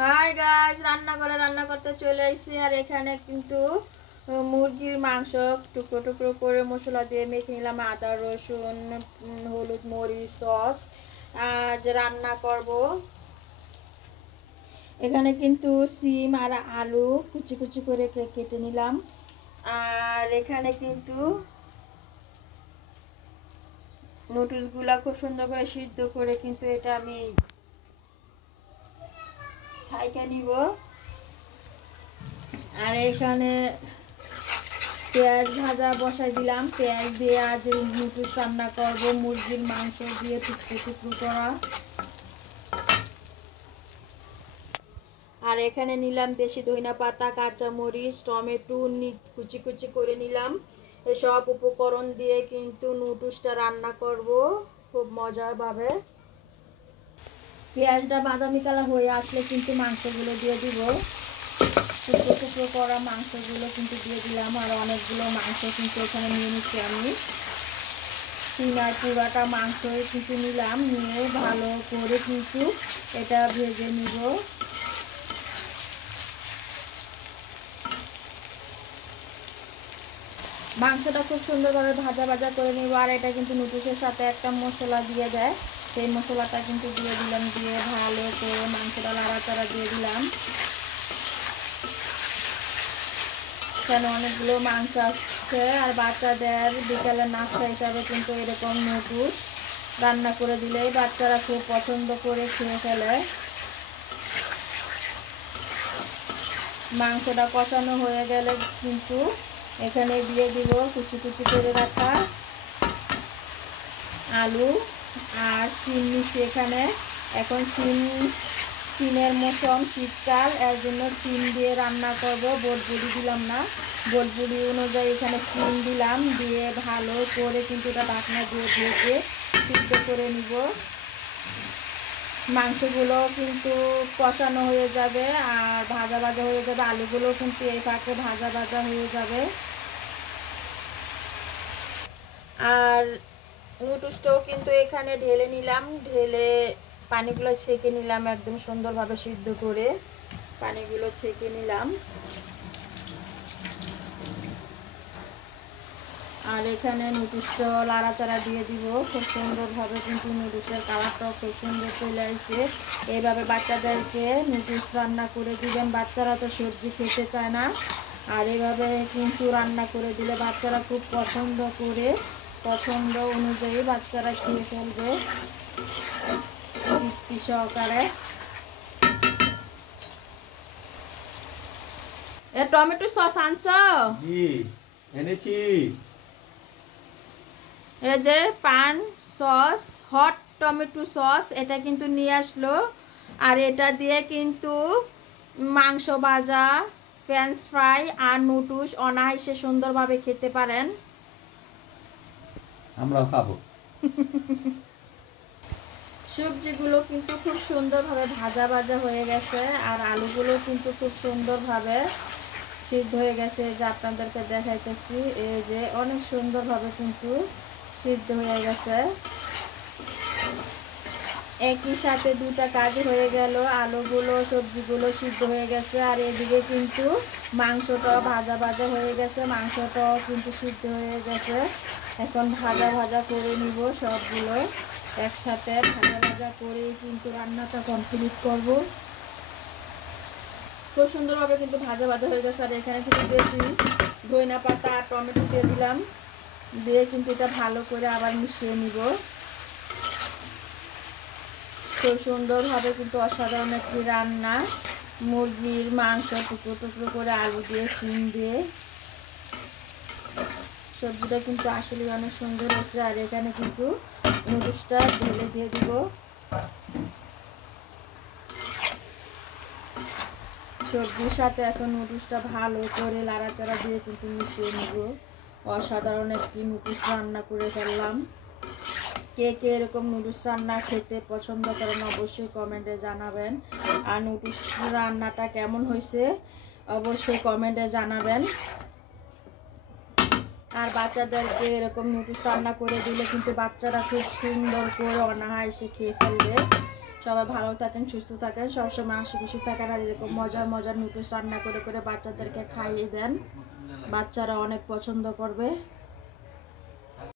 Hi guys, রান্না করতে চলে এসেছি। আর এখানে কিন্তু মুরগির মাংস টুকরো টুকরো করে মশলা দিয়ে মেখে নিলাম। আদা রসুন হলুদ মরিচ সস আজ রান্না করব। এখানে কিন্তু সিম আর আলু কুচি কুচি করে কেটে নিলাম। আর এখানে কিন্তু নুডলসগুলা খুব সুন্দর করে সিদ্ধ করে কিন্তু এটা আমি ছাইকা নিব। আর এখানে পেঁয়াজ ভাজা বসাই দিলাম। পেঁয়াজ দিয়ে আজ নুডলস রান্না করব, মুরগির মাংস দিয়ে টুকরো টুকরো করা। আর এখানে নিলাম দেশি ধনিয়া পাতা, কাঁচামরিচ, টমেটো কুচি কুচি করে নিলাম। এসব উপকরণ দিয়ে কিন্তু নুডলসটা রান্না করব খুব মজারভাবে। পেঁয়াজটা বাদামি কালার হয়ে আসলে কিন্তু মাংসগুলো দিয়ে দিব। টুকরো টুকরো করা মাংসগুলো কিন্তু দিয়ে দিলাম। আর অনেকগুলো মাংস কিন্তু এখানে নিয়ে নিচ্ছি আমি। সিনার পুরাটা মাংস কিন্তু নিলাম, নিয়ে ভালো করে কিন্তু এটা ভেজে নিব। মাংসটা খুব সুন্দরভাবে ভাজা ভাজা করে নিব। আর এটা কিন্তু নুডলসের সাথে একটা মশলা দিয়ে দেয়, সেই মশলাটা কিন্তু দিয়ে দিলাম। দিয়ে ভালো করে মাংসটা নাড়াচাড়া দিয়ে দিলাম। এখানে অনেকগুলো মাংস আসছে। আর বাচ্চাদের বিকেলের নাস্তা হিসাবে কিন্তু এরকম নুডলস রান্না করে দিলে বাচ্চারা খুব পছন্দ করে খেয়ে ফেলে। মাংসটা কষানো হয়ে গেলে কিন্তু এখানে দিয়ে দিব কুচি কুচি করে রাখা আলু আর সিম নিচ্ছি এখানে। এখন সিমের মৌসুম, শীতকাল, এর জন্য সিম দিয়ে রান্না করব। বোলপুরি দিলাম না, বোলপুরি অনুযায়ী এখানে সিম দিলাম। দিয়ে ভালো করে কিন্তু এটা ঢাকনা দিয়ে ঢেকে সিদ্ধ করে নিব। মাংসগুলো কিন্তু কষানো হয়ে যাবে আর ভাজা ভাজা হয়ে যাবে। আলুগুলো কিন্তু এই ফাঁকে ভাজা ভাজা হয়ে যাবে। আর নুডলসটাও কিন্তু এখানে ঢেলে নিলাম। ঢেলে পানিগুলো ছেঁকে নিলাম, একদম সুন্দরভাবে সিদ্ধ করে পানিগুলো ছেঁকে নিলাম। আর এখানে নুডলসটা লাড়াচাড়া দিয়ে দিব খুব সুন্দরভাবে। কিন্তু নুডলসের কালারটাও খুব সুন্দর চলে আসছে। এইভাবে বাচ্চাদেরকে নুডলস রান্না করে দিবেন। বাচ্চারা তো সবজি খেতে চায় না, আর এভাবে কিন্তু রান্না করে দিলে বাচ্চারা খুব পছন্দ করে, পছন্দ অনুযায়ী বাচ্চারা খেয়ে ফেলবে তৃপ্তি সহকারে। এ টমেটো সস আনছ? জি এনেছি। এই যে পান সস, হট টমেটো সস, এটা কিন্তু নিয়ে আসলো। আর এটা দিয়ে কিন্তু মাংস ভাজা, ফ্রেঞ্চ ফ্রাই আর নুডলস অনায়াসে সুন্দরভাবে খেতে পারেন। আমরাও খাবো। সবজিগুলো কিন্তু খুব সুন্দরভাবে ভাজা ভাজা হয়ে গেছে। আর আলুগুলো কিন্তু খুব সুন্দরভাবে সিদ্ধ হয়ে গেছে। যে আপনাদেরকে দেখাইতেছি, এই যে অনেক সুন্দরভাবে কিন্তু সিদ্ধ হয়ে গেছে। একই সাথে দুটা কাজ হয়ে গেল। আলুগুলো সবজিগুলো সিদ্ধ হয়ে গেছে, আর এদিকে কিন্তু মাংসটাও ভাজা ভাজা হয়ে গেছে। মাংসটাও কিন্তু সিদ্ধ হয়ে গেছে। এখন ভাজা ভাজা করে নিব সবগুলো একসাথে। ভাজা ভাজা করেই কিন্তু রান্নাটা কমপ্লিট করব। খুব সুন্দরভাবে কিন্তু ভাজা ভাজা হয়ে গেছে। আর এখানে কিন্তু বেশি ধনিয়া পাতা আর টমেটো দিয়ে দিলাম। দিয়ে কিন্তু এটা ভালো করে আবার মিশিয়ে নিব। খুব সুন্দরভাবে কিন্তু অসাধারণ একটি রান্না। মুরগির মাংস টুকরো টুকরো করে আলু দিয়ে সিম দিয়ে, সবজিটা কিন্তু আসলে অনেক সুন্দর হয়েছে। আর এখানে কিন্তু নুডলসটা ঢেলে দিয়ে দিব। সবজির সাথে এখন নুডলসটা ভালো করে লাড়াচাড়া দিয়ে কিন্তু মিশিয়ে নিব। অসাধারণ একটি নুডলস রান্না করে ফেললাম। কে কে এরকম নুডলস রান্না খেতে পছন্দ করেন অবশ্যই কমেন্টে জানাবেন। আর নুডলস রান্নাটা কেমন হয়েছে অবশ্যই কমেন্টে জানাবেন। আর বাচ্চাদেরকে এরকম নুডলস রান্না করে দিলে কিন্তু বাচ্চারা খুব সুন্দর করে অনায়াসে খেয়ে ফেলবে। সবাই ভালো থাকেন, সুস্থ থাকেন, সবসময় হাসি খুশি থাকেন, আর এরকম মজার মজার নুডলস রান্না করে করে বাচ্চাদেরকে খাইয়ে দেন। বাচ্চারা অনেক পছন্দ করবে।